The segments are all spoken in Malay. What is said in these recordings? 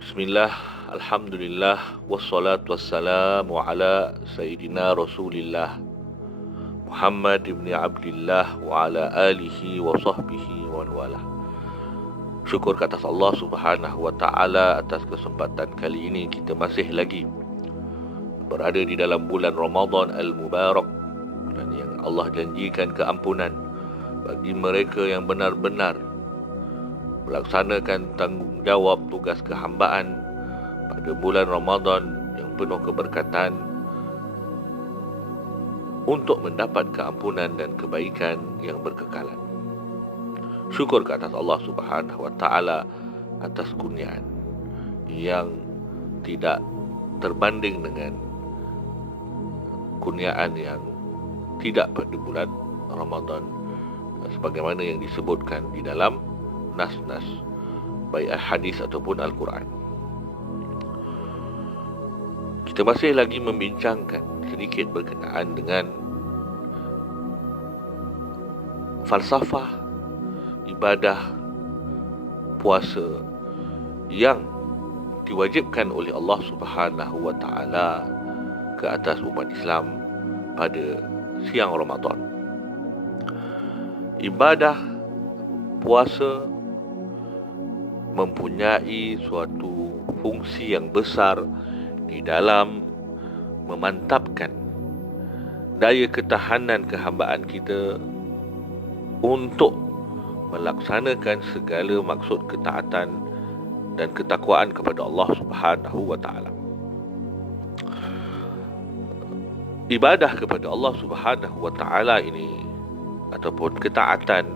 Bismillah, Alhamdulillah, wassalatu wassalamu ala Sayyidina Rasulillah Muhammad ibn Abdullah wa ala alihi wa sahbihi wa wala. Syukur ke atas Allah subhanahu wa ta'ala atas kesempatan kali ini kita masih lagi berada di dalam bulan Ramadan Al-Mubarak, dan yang Allah janjikan keampunan bagi mereka yang benar-benar melaksanakan tanggungjawab tugas kehambaan pada bulan Ramadan yang penuh keberkatan untuk mendapat keampunan dan kebaikan yang berkekalan. Syukur ke atas Allah subhanahu wa ta'ala atas kurniaan yang tidak terbanding dengan kurniaan yang tidak pada bulan Ramadan, sebagaimana yang disebutkan di dalam nas-nas baik hadis ataupun Al-Quran. Kita masih lagi membincangkan sedikit berkenaan dengan falsafah ibadah puasa yang diwajibkan oleh Allah Subhanahu wa taala ke atas umat Islam pada siang Ramadan. Ibadah puasa mempunyai suatu fungsi yang besar di dalam memantapkan daya ketahanan kehambaan kita untuk melaksanakan segala maksud ketaatan dan ketakwaan kepada Allah Subhanahu wa taala. Ibadah kepada Allah Subhanahu wa taala ini ataupun ketaatan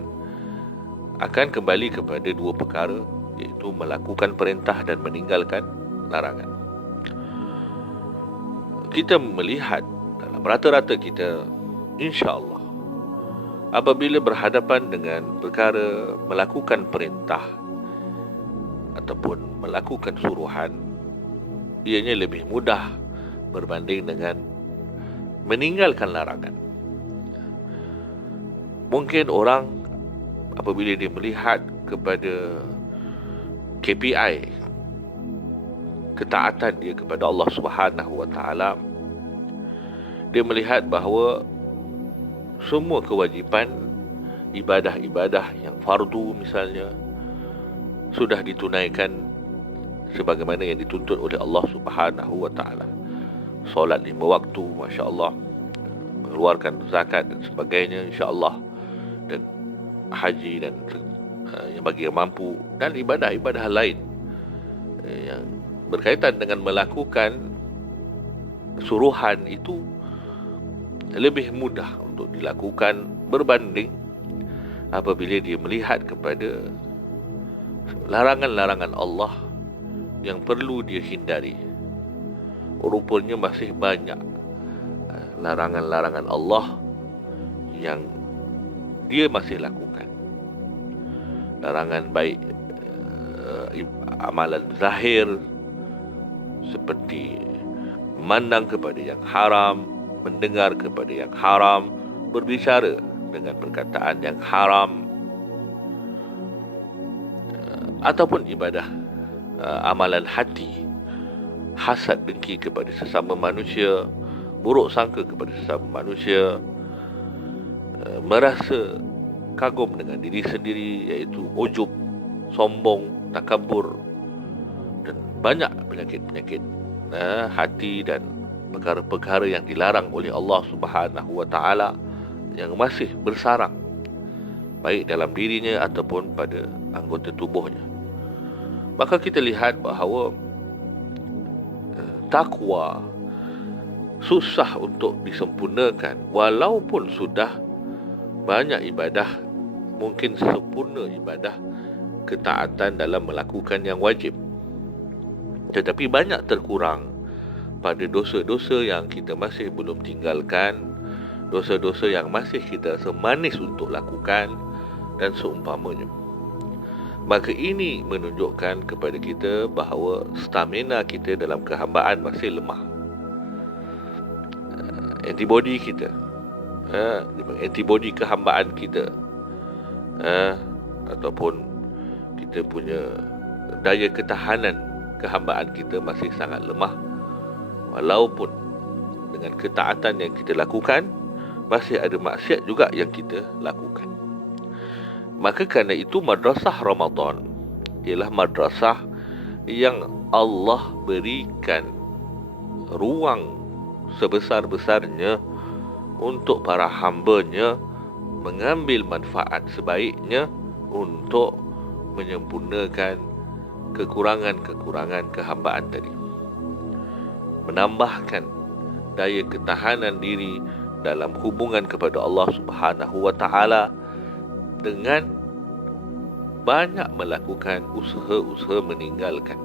akan kembali kepada dua perkara, iaitu melakukan perintah dan meninggalkan larangan. Kita melihat dalam rata-rata kita, insya-Allah, apabila berhadapan dengan perkara melakukan perintah ataupun melakukan suruhan, ianya lebih mudah berbanding dengan meninggalkan larangan. Mungkin orang apabila dia melihat kepada KPI ketaatan dia kepada Allah Subhanahu wa taala, dia melihat bahawa semua kewajipan ibadah-ibadah yang fardu misalnya sudah ditunaikan sebagaimana yang dituntut oleh Allah Subhanahu wa taala. Solat 5 waktu, masya-Allah, mengeluarkan zakat dan sebagainya, insya-Allah, dan haji dan yang bagi yang mampu, dan ibadah-ibadah lain yang berkaitan dengan melakukan suruhan itu lebih mudah untuk dilakukan berbanding apabila dia melihat kepada larangan-larangan Allah yang perlu dia hindari. Rupanya masih banyak larangan-larangan Allah yang dia masih lakukan. Larangan baik amalan zahir seperti memandang kepada yang haram, mendengar kepada yang haram, berbicara dengan perkataan yang haram, ataupun ibadah amalan hati, hasad dengki kepada sesama manusia, buruk sangka kepada sesama manusia, merasa kagum dengan diri sendiri, iaitu ujub, sombong, takabur, dan banyak penyakit-penyakit hati dan perkara-perkara yang dilarang oleh Allah Subhanahu wa taala yang masih bersarang baik dalam dirinya ataupun pada anggota tubuhnya. Maka kita lihat bahawa takwa susah untuk disempurnakan walaupun sudah banyak ibadah, mungkin sempurna ibadah ketaatan dalam melakukan yang wajib, tetapi banyak terkurang pada dosa-dosa yang kita masih belum tinggalkan, dosa-dosa yang masih kita rasa manis untuk lakukan dan seumpamanya. Maka ini menunjukkan kepada kita bahawa stamina kita dalam kehambaan masih lemah. Antibody kita, antibody kehambaan kita, ataupun kita punya daya ketahanan kehambaan kita masih sangat lemah. Walaupun dengan ketaatan yang kita lakukan, masih ada maksiat juga yang kita lakukan. Maka kerana itu madrasah Ramadan ialah madrasah yang Allah berikan ruang sebesar-besarnya untuk para hamba-Nya mengambil manfaat sebaiknya untuk menyempurnakan kekurangan-kekurangan kehambaan tadi. Menambahkan daya ketahanan diri dalam hubungan kepada Allah Subhanahu wa taala dengan banyak melakukan usaha-usaha meninggalkan.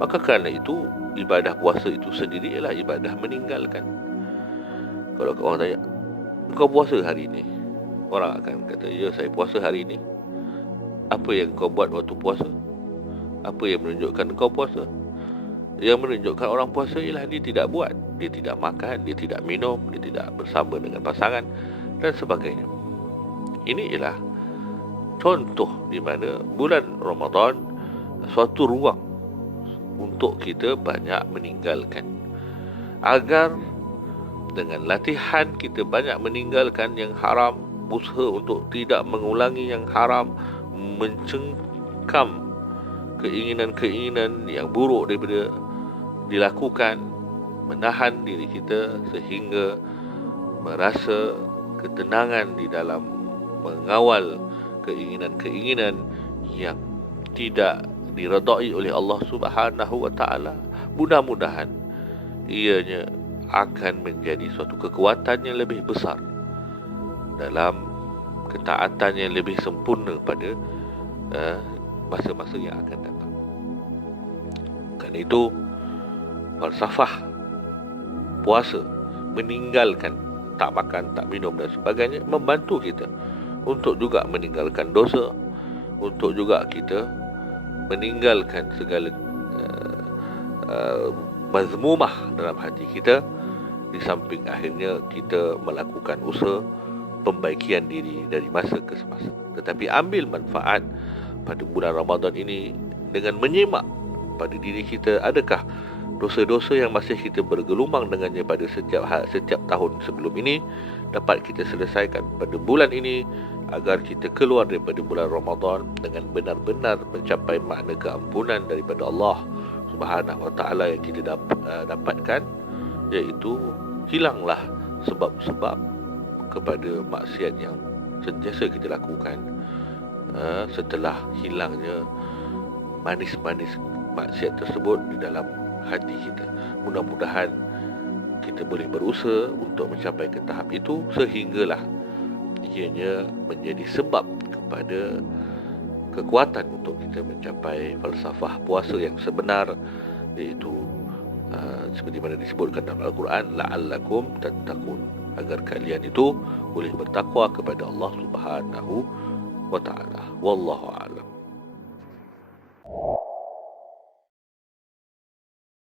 Maka kerana itu, ibadah puasa itu sendiri ialah ibadah meninggalkan. Kalau orang tanya, kau puasa hari ini? Orang akan kata, ya saya puasa hari ini. Apa yang kau buat waktu puasa? Apa yang menunjukkan kau puasa? Yang menunjukkan orang puasa ialah dia tidak buat. Dia tidak makan, dia tidak minum, dia tidak bersama dengan pasangan dan sebagainya. Ini ialah contoh di mana bulan Ramadan suatu ruang untuk kita banyak meninggalkan, agar dengan latihan kita banyak meninggalkan yang haram, usaha untuk tidak mengulangi yang haram, mencengkam keinginan-keinginan yang buruk daripada dilakukan, menahan diri kita sehingga merasa ketenangan di dalam mengawal keinginan-keinginan yang tidak diredai oleh Allah Subhanahu wa taala. Mudah-mudahan ianya akan menjadi suatu kekuatan yang lebih besar dalam ketaatan yang lebih sempurna pada masa-masa yang akan datang. Kerana itu, falsafah puasa, meninggalkan tak makan, tak minum dan sebagainya, membantu kita untuk juga meninggalkan dosa, untuk juga kita meninggalkan segala mazmumah dalam hati kita, di samping akhirnya kita melakukan usaha pembaikian diri dari masa ke semasa. Tetapi ambil manfaat pada bulan Ramadan ini dengan menyimak pada diri kita, adakah dosa-dosa yang masih kita bergelumang dengannya pada setiap tahun sebelum ini dapat kita selesaikan pada bulan ini, agar kita keluar daripada bulan Ramadan dengan benar-benar mencapai makna keampunan daripada Allah Subhanahu wa taala yang kita dapatkan, iaitu hilanglah sebab-sebab kepada maksiat yang sentiasa kita lakukan. Setelah hilangnya manis-manis maksiat tersebut di dalam hati kita, mudah-mudahan kita boleh berusaha untuk mencapai ke tahap itu, sehinggalah ianya menjadi sebab kepada kekuatan untuk kita mencapai falsafah puasa yang sebenar, iaitu seperti mana disebutkan dalam Al-Quran, la'allakum tattaqun, agar kalian itu boleh bertakwa kepada Allah Subhanahu wa taala. Wallahu a'lam.